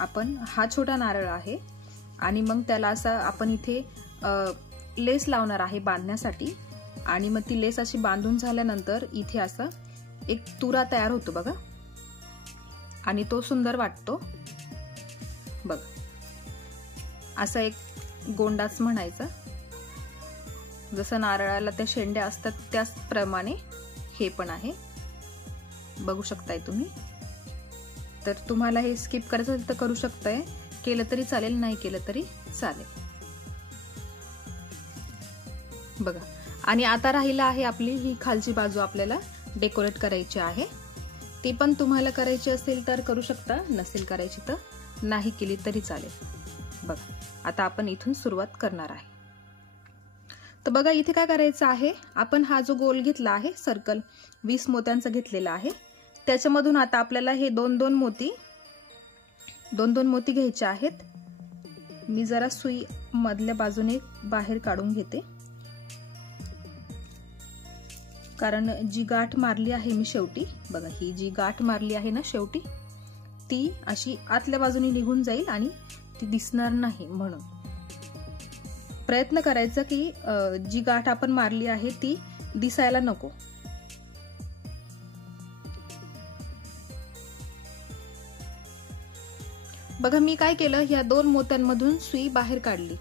आपण हा छोटा नारळ आहे आणि मग त्याला असं आपण इथे लेस लावणार आहे बांधण्यासाठी आणि मग ती लेस अशी बांधून झाल्यानंतर इथे असं एक तुरा तयार होतो. बघा आणि तो सुंदर वाटतो। बघ, असा एक गोंडाच म्हणायचा, जसं नारळाला त्या शेंड्या असतात त्याचप्रमाणे हे पण आहे, बघू शकताय तुम्ही। तर तुम्हाला हे स्किप करायचं असेल तर करू शकताय, केलं तरी चालेल, नाही केलं तरी चालेल। बघा, आणि आता राहिला आहे आपली ही खालची बाजू आपल्याला डेकोरेट करायची आहे। ती पण तुम्हाला करायची असेल तर करू शकता, नसेल करायची तर नाही केली तरी चालेल। बघा, आता आपण इथून सुरुवात करणार आहे। तर बघा, इथे काय करायचं आहे, आपण हा जो गोल घेतला आहे सर्कल 20 मोत्यांचा घेतलेला आहे, त्याच्यामधून आता आपल्याला हे दोन दोन मोती घ्यायचे आहेत। मी जरा सुई मधल्या बाजूने बाहेर काढून घेते, कारण जी गाठ मारली आहे मी शेवटी, बघा ही जी गाठ मारली आहे ना शेवटी, ती अशी आतल्या बाजूने निघून जाईल आणि ती दिसणार नाही, म्हणून प्रयत्न करायचा की जी गाठ आपण मारली आहे ती दिसायला नको। बघा, मी काय केलं, ह्या 2 मोत्यांमधून सुई बाहेर काढली।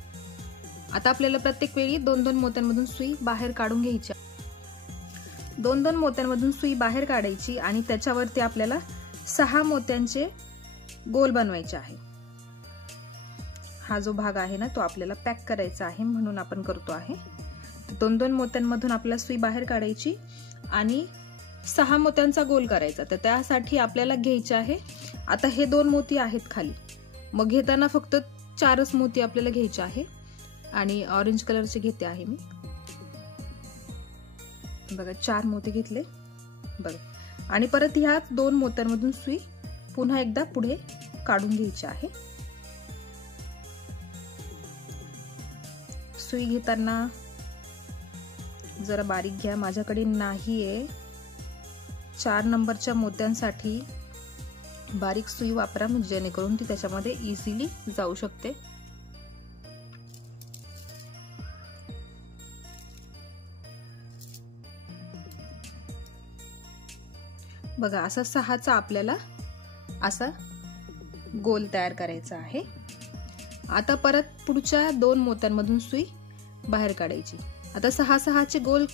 आता आपल्याला प्रत्येक वेळी 2-2 मोत्यांमधून सुई बाहेर काढून घ्यायची। 2-2 मोत्यांमधून सुई बाहेर काढायची आणि त्याच्यावरती आपल्याला 6 मोत्यांचे गोल बनवायचे आहे। हा जो भाग आहे ना तो आपल्याला पॅक करायचा आहे, म्हणून आपण करतो आहे। 2-2 मोत्यांमधून आपल्याला सुई बाहेर काढायची आणि 6 मोत्यांचा गोल करायचा। तर त्यासाठी आपल्याला घ्यायचे आहे, आता हे 2 मोती आहेत खाली, मग घेताना फक्त 4च मोती आपल्याला घ्यायचे आहे आणि ऑरेंज कलरचे घेते आहे मी। बघा, 4 मोती घेतले। बघा, आणि परत ह्या 2 मोत्यांमधून सुई पुन्हा एकदा पुढे काढून घ्यायची आहे। सुई घेताना जरा बारीक घ्या, माझ्याकडे नाहीये। 4 नंबरच्या मोत्यांसाठी बारीक सुई वापरा, म्हणजे जेणेकरून ती त्याच्यामध्ये इझिली जाऊ शकते। बघा, असा 6चा आपल्याला असा गोल तयार करायचा आहे। आता परत पुढच्या 2 मोत्यांमधून सुई बाहेर काढायची। आता 6-6चे गोल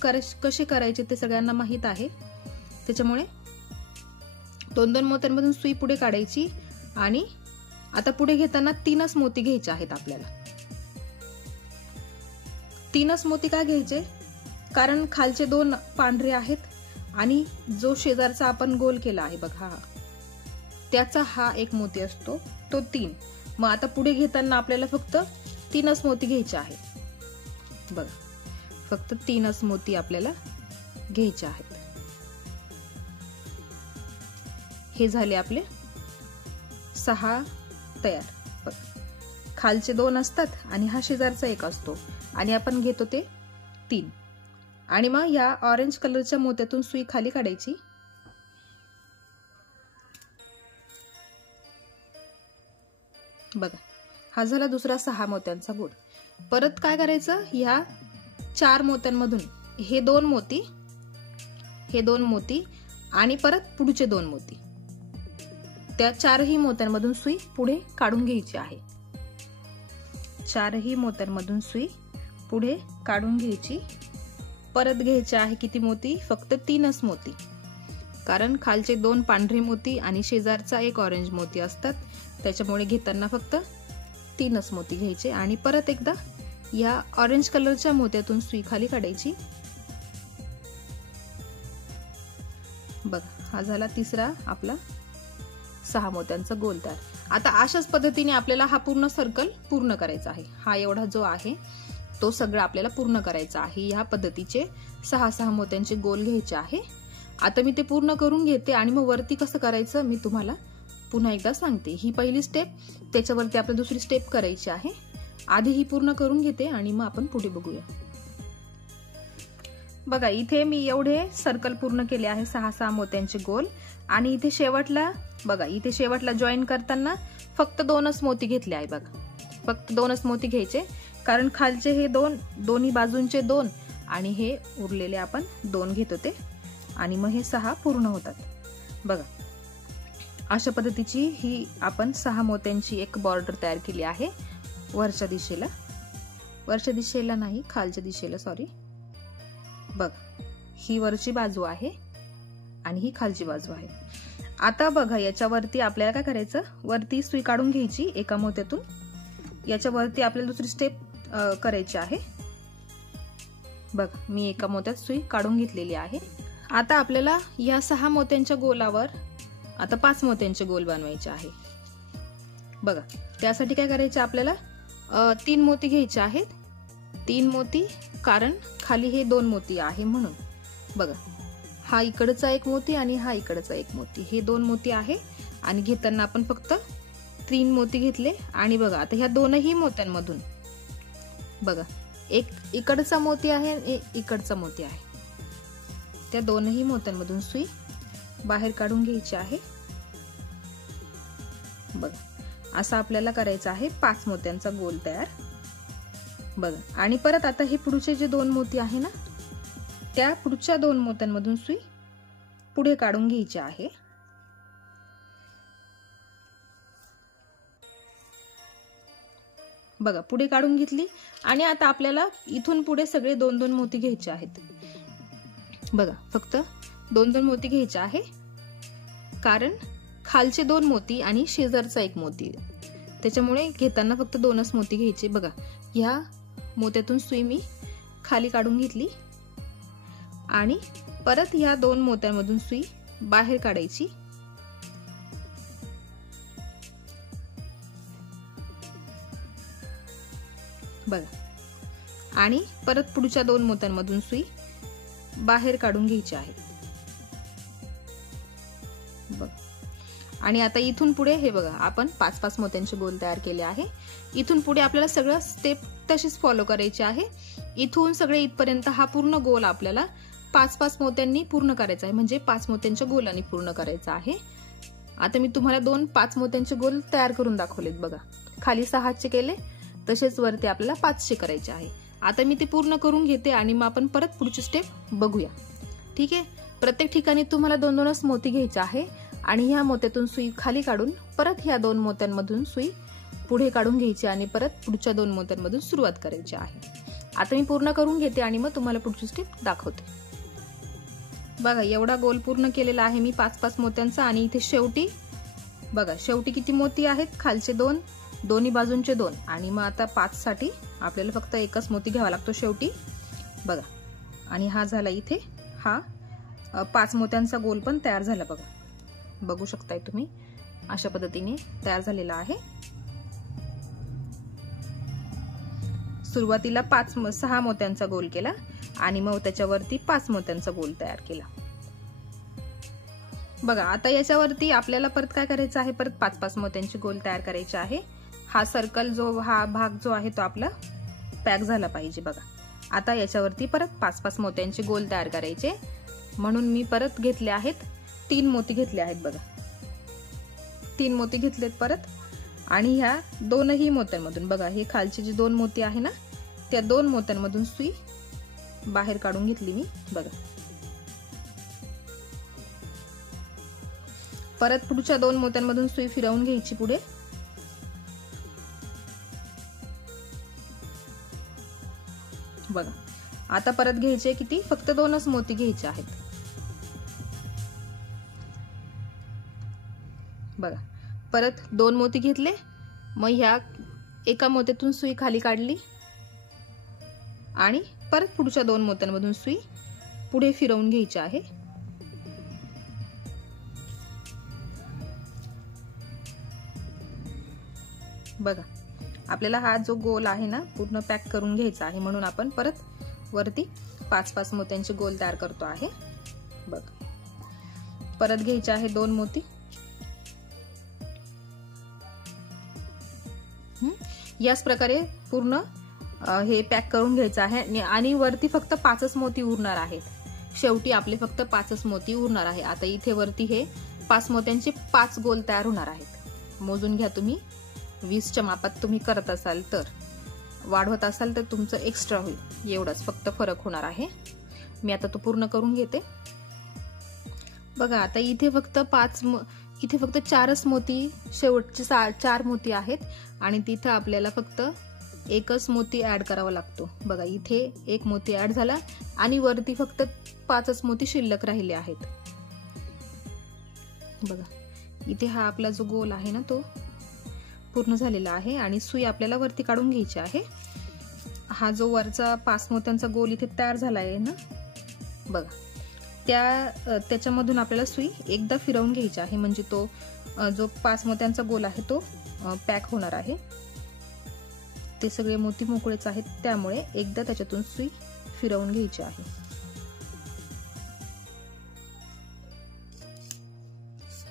कसे करायचे ते सगळ्यांना माहित आहे, त्याच्यामुळे 2-2 मोत्यांमधून सुई पुढे काढायची आणि आता पुढे घेताना 3च मोती घ्यायचे आहेत आपल्याला। 3च मोती का घ्यायचे, कारण खालचे 2 पांढरे आहेत आणि जो शेजारचा आपण गोल केला आहे बघा, त्याचा हा एक मोती असतो, तो 3। मग आता पुढे घेताना आपल्याला फक्त 3च मोती घ्यायचे आहेत। बघा, फक्त 3च मोती आपल्याला घ्यायचे आहेत। हे झाले आपले 6 तयार। बघा, खालचे 2 असतात आणि हा शेजारचा 1 असतो आणि आपण घेतो ते 3। आणि मग या ऑरेंज कलरच्या मोत्यातून सुई खाली काढायची। बघा, हा झाला दुसरा 6 मोत्यांचा गोल। परत काय करायचं, ह्या 4 मोत्यांमधून हे 2 मोती आणि परत पुढचे 2 मोती, त्या 4ही मोत्यांमधून सुई पुढे काढून घ्यायची आहे। 4ही मोत्यांमधून सुई पुढे काढून घ्यायची। परत घ्यायचे आहे किती मोती, फक्त 3च मोती, कारण खालचे 2 पांढरे मोती आणि शेजारचा 1 ऑरेंज मोती असतात, त्याच्यामुळे घेताना फक्त 3च मोती घ्यायचे। आणि परत एकदा या ऑरेंज कलरच्या मोत्यातून सुई खाली काढायची। बघा, हा झाला तिसरा आपला 6 मोत्यांचा गोल तयार। आता अशाच पद्धतीने आपल्याला हा पूर्ण सर्कल पूर्ण करायचा आहे। हा एवढा जो आहे तो सगळं आपल्याला पूर्ण करायचा आहे। ह्या पद्धतीचे 6-6 मोत्यांचे गोल घ्यायचे आहे। आता मी ते पूर्ण करून घेते आणि मग वरती कसं करायचं मी तुम्हाला पुन्हा एकदा सांगते। ही पहिली स्टेप, त्याच्यावरती आपल्याला दुसरी स्टेप करायची आहे। आधी ही पूर्ण करून घेते आणि मग आपण पुढे बघूया। बघा, इथे मी एवढे सर्कल पूर्ण केले आहे, 6-6 मोत्यांचे गोल। आणि इथे शेवटला बघा, इथे शेवटला जॉईन करताना फक्त 2च मोती घेतले आहे। बघा, फक्त 2च मोती घ्यायचे, कारण खालचे हे 2, दोन्ही बाजूंचे 2 आणि हे उरलेले आपण 2 घेत होते आणि मग हे 6 पूर्ण होतात। बघा, अशा पद्धतीची ही आपण 6 मोत्यांची एक बॉर्डर तयार केली आहे वरच्या दिशेला नाही, खालच्या दिशेला, सॉरी. बघ, ही वरची बाजू आहे आणि ही खालची बाजू आहे. आता बघा, याच्यावरती आपल्याला काय करायचं, वरती सुई काढून घ्यायची एका मोत्यातून. याच्यावरती आपल्याला दुसरी स्टेप करायची आहे. बघ, मी एका मोत्यात सुई काढून घेतलेली आहे. आता आपल्याला या 6 मोत्यांच्या गोलावर आता 5 मोत्यांचे गोल बनवायचे आहे. बघा, त्यासाठी काय करायचे, आपल्याला 3 मोती घ्यायचे आहेत. 3 मोती, कारण खाली हे 2 मोती आहे म्हणून. बघा, हा इकडचा एक मोती आणि हा इकडचा एक मोती, हे 2 मोती आहे. आणि घेताना आपण फक्त 3 मोती घेतले. आणि बघा, आता ह्या दोनही मोत्यांमधून बघा, एक इकडचा मोती आहे आणि एक इकडचा मोती आहे. त्या दोनही मोत्यांमधून सुई बाहेर काढून घ्यायची आहे. बघा, असं आपल्याला करायचं आहे 5 मोत्यांचा गोल तयार. बघा, आणि परत आता हे पुढचे जे 2 मोती आहे ना, त्या पुढच्या 2 मोत्यांमधून सुई पुढे काढून घ्यायची आहे. बघा, पुढे काढून घेतली. आणि आता आपल्याला इथून पुढे सगळे 2-2 मोती घ्यायचे आहेत. बघा, फक्त 2-2 मोती घ्यायचे आहे, कारण खालचे 2 मोती आणि शेजारचा एक मोती, त्याच्यामुळे घेताना फक्त 2च मोती घ्यायचे. बघा, ह्या मोत्यातून सुई मी खाली काढून घेतली आणि परत ह्या 2 मोत्यांमधून सुई बाहेर काढायची. बघा, आणि परत पुढच्या 2 मोत्यांमधून सुई बाहेर काढून घ्यायची आहे. बघ, आणि आता इथून पुढे हे बघा, आपण 5-5 मोत्यांचे गोल तयार केले आहे. इथून पुढे आपल्याला सगळं स्टेप तशीच फॉलो करायची आहे. इथून सगळे इथपर्यंत हा पूर्ण गोल आपल्याला 5-5 मोत्यांनी पूर्ण करायचा आहे, म्हणजे 5 मोत्यांच्या गोलांनी पूर्ण करायचा आहे. आता मी तुम्हाला 2 5 मोत्यांचे गोल तयार करून दाखवलेत. बघा, खाली 6चे केले, तसेच वरती आपल्याला 5चे करायचे आहे. आता मी ते पूर्ण करून घेते आणि मग आपण परत पुढची स्टेप बघूया. ठीक आहे. प्रत्येक ठिकाणी तुम्हाला 2-2च मोती घ्यायचे आहे आणि ह्या मोत्यातून सुई खाली काढून परत ह्या 2 मोत्यांमधून सुई पुढे काढून घ्यायची आणि परत पुढच्या 2 मोत्यांमधून सुरुवात करायची आहे. आता मी पूर्ण करून घेते आणि मग तुम्हाला पुढची स्टेप दाखवते. बघा, एवढा गोल पूर्ण केलेला आहे मी 5-5 मोत्यांचा. आणि इथे शेवटी बघा, शेवटी किती मोती आहेत, खालचे 2, दोन्ही बाजूंचे 2. आणि मग आता 5 साठी आपल्याला फक्त एकच मोती घ्यावा लागतो शेवटी. बघा, आणि हा झाला इथे हा 5 मोत्यांचा गोल पण तयार झाला. बघा, बघू शकताय तुम्ही, अशा पद्धतीने तयार झालेला आहे. सुरुवातीला 6 मोत्यांचा गोल केला आणि मग त्याच्यावरती 5 मोत्यांचा गोल तयार केला. बघा, आता याच्यावरती आपल्याला परत काय करायचं आहे, परत 5-5 मोत्यांचे गोल तयार करायचे आहे. हा सर्कल हा भाग जो आहे तो आपला पॅक झाला पाहिजे. बघा, आता याच्यावरती परत 5-5 मोत्यांचे गोल तयार करायचे, म्हणून मी परत घेतले आहेत 3 मोती घेतले आहेत. बघा, 3 मोती घेतलेत परत. आणि ह्या 2ही मोत्यांमधून बघा, हे खालचे जे 2 मोती आहे ना, त्या 2 मोत्यांमधून सुई बाहेर काढून घेतली मी. बघा, परत पुढच्या 2 मोत्यांमधून सुई फिरवून घ्यायची पुढे. बघा, आता परत घ्यायचे किती, फक्त 2च मोती घ्यायचे आहेत. बघा, परत 2 मोती घेतले, मग ह्या एका मोत्यातून सुई खाली काढली आणि परत पुढच्या 2 मोत्यांमधून सुई पुढे फिरवून घ्यायची आहे. बघा, आपल्याला हा जो गोल आहे ना पूर्ण पॅक करून घ्यायचा आहे, म्हणून आपण परत वरती 5-5 मोत्यांचे गोल तयार करतो आहे. बघा, परत घ्यायचे आहे 2 मोती. याच प्रकारे पूर्ण हे पॅक करून घ्यायचं आहे आणि वरती फक्त 5च मोती उरणार आहेत. शेवटी आपले फक्त 5च मोती उरणार आहे. आता इथे वरती हे 5 मोत्यांचे 5 गोल तयार होणार आहेत. मोजून घ्या तुम्ही, 20च्या मापात तुम्ही करत असाल तर, वाढवत असाल तर तुमचं एक्स्ट्रा होईल. एवढाच फक्त फरक होणार आहे. मी आता तो पूर्ण करून घेते. बघा, आता इथे फक्त इथे फक्त 4च मोती, शेवटचे 4 मोती आहेत आणि तिथे आपल्याला फक्त एकच मोती ऍड करावा लागतो. बघा इथे 1 मोती ऍड झाला आणि वरती फक्त 5च मोती शिल्लक राहिले आहेत. बघा इथे हा आपला जो गोल आहे ना तो पूर्ण झालेला आहे आणि सुई आपल्याला वरती काढून घ्यायची आहे. हा जो वरचा 5 मोत्यांचा गोल इथे तयार झाला आहे ना, बघा त्याच्यामधून आपल्याला सुई एकदा फिरवून घ्यायची आहे, म्हणजे तो जो 5 मोत्यांचा गोल आहे तो पॅक होणार आहे. ते सगळे मोती मोकळेच आहेत, त्यामुळे एकदा त्याच्यातून सुई फिरवून घ्यायची आहे.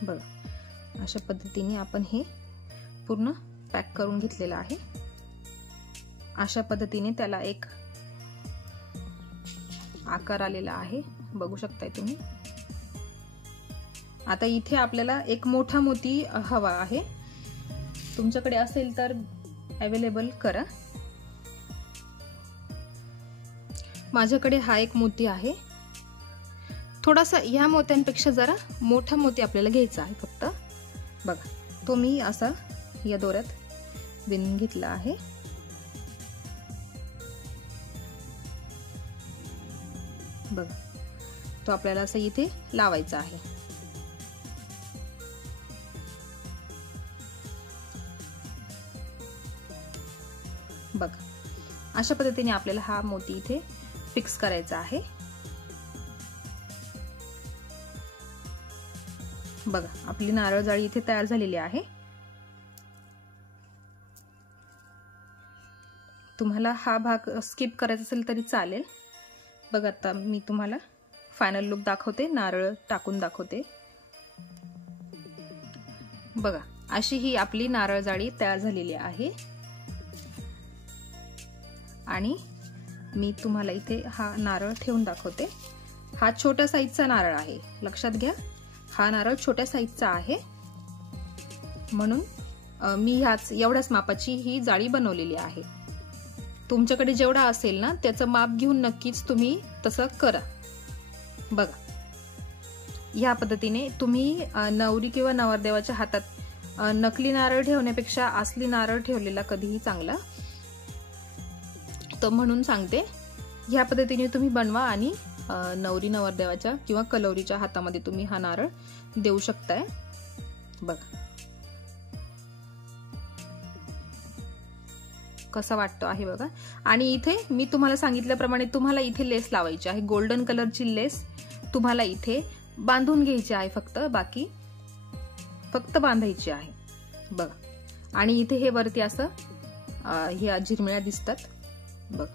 बघा अशा पद्धतीने आपण हे पूर्ण पॅक करून घेतलेलं आहे. अशा पद्धतीने त्याला एक आकार आलेला आहे, बघू शकताय तुम्ही. आता इथे आपल्याला एक मोठा मोती हवा आहे, तुमच्याकडे असेल तर अवेलेबल करा. माझ्याकडे हा एक मोती आहे. थोडासा ह्या मोत्यांपेक्षा जरा मोठा मोती आपल्याला घ्यायचा आहे फक्त. बघा तो मी असा या दोऱ्यात विणून घेतला आहे. बघा तो आपल्याला असं इथे लावायचा आहे. बघा अशा पद्धतीने आपल्याला हा मोती इथे फिक्स करायचा आहे. बघा आपली नारळ जाळी इथे तयार झालेली आहे. तुम्हाला हा भाग स्किप करायचा असेल तरी चालेल. बघा आता मी तुम्हाला फायनल लुक दाखवते, नारळ टाकून दाखवते. बघा अशी ही आपली नारळ जाळी तयार झालेली आहे आणि मी तुम्हाला इथे हा नारळ ठेवून दाखवते. हा छोट्या साईजचा नारळ आहे, लक्षात घ्या. हा नारळ छोट्या साईजचा आहे म्हणून मी एवढ्याच मापाची ही जाळी बनवलेली आहे. तुमच्याकडे जेवढा असेल ना त्याचं माप घेऊन नक्कीच तुम्ही तसं करा. बघा या पद्धतीने तुम्ही नवरी किंवा नवरदेवाच्या हातात नकली नारळ ठेवण्यापेक्षा असली नारळ ठेवलेला कधीही चांगला, तर म्हणून सांगते ह्या पद्धतीने तुम्ही बनवा आणि नवरी नवरदेवाच्या किंवा कलवरीच्या हातामध्ये तुम्ही हा नारळ देऊ शकताय. बघा कसा वाटतो आहे बघा. आणि इथे मी तुम्हाला सांगितल्याप्रमाणे तुम्हाला इथे लेस लावायची आहे, गोल्डन कलरची लेस तुम्हाला इथे बांधून घ्यायची आहे. बाकी फक्त बांधायची आहे. बघा आणि इथे हे वरती असं ह्या झिरमिळ्या दिसतात. बघ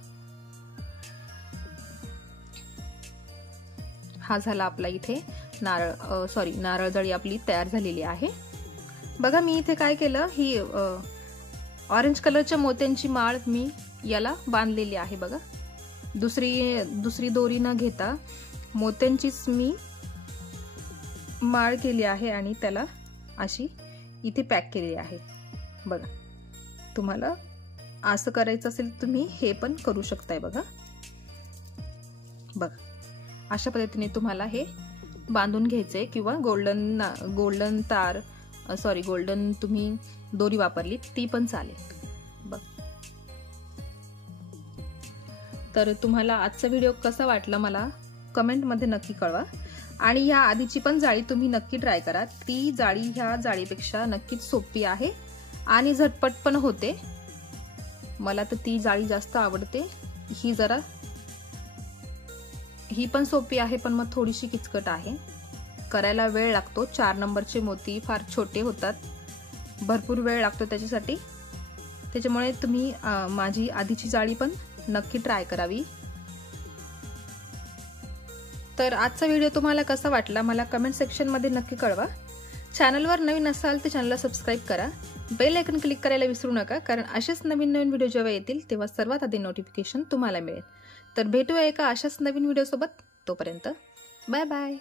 हा झाला आपला इथे नारळ जाळी आपली तयार झालेली आहे. बघा मी इथे काय केलं, ही ऑरेंज कलरच्या मोत्यांची माळ मी याला बांधलेली आहे. बघा दुसरी दोरी न घेता मोत्यांचीच मी माळ केली आहे आणि त्याला अशी इथे पॅक केली आहे. बघा तुम्हाला असं करायचं असेल तुम्ही हे पण करू शकताय. बघा अशा पद्धतीने तुम्हाला हे बांधून घ्यायचंय किंवा गोल्डन तुम्ही दोरी वापरली ती पण चालेल. बघ तर तुम्हाला आजचा व्हिडिओ कसा वाटला मला कमेंट मध्ये नक्की कळवा. आणि या आधीची पण जाळी तुम्ही नक्की ट्राय करा. ती जाळी ह्या जाळीपेक्षा नक्कीच सोपी आहे आणि झटपट पण होते. मला तर ती जाळी जास्त आवडते. ही पण सोपी आहे पण मग थोडीशी किचकट आहे, करायला वेळ लागतो. 4 नंबरचे मोती फार छोटे होतात, भरपूर वेळ लागतो त्याच्यासाठी. त्याच्यामुळे तुम्ही माझी आधीची जाळी पण नक्की ट्राय करावी. तर आजचा व्हिडिओ तुम्हाला कसा वाटला मला कमेंट सेक्शन मध्ये नक्की कळवा. चॅनलवर नवीन असाल तर चॅनलला सबस्क्राईब करा, बेल आयकॉन क्लिक करायला विसरू नका, कारण असेच नवीन व्हिडिओ जेव्हा येतील तेव्हा सर्वात आधी नोटिफिकेशन तुम्हाला मिळेल. तर भेटूया एका अशाच नवीन व्हिडिओ सोबत. तोपर्यंत बाय बाय.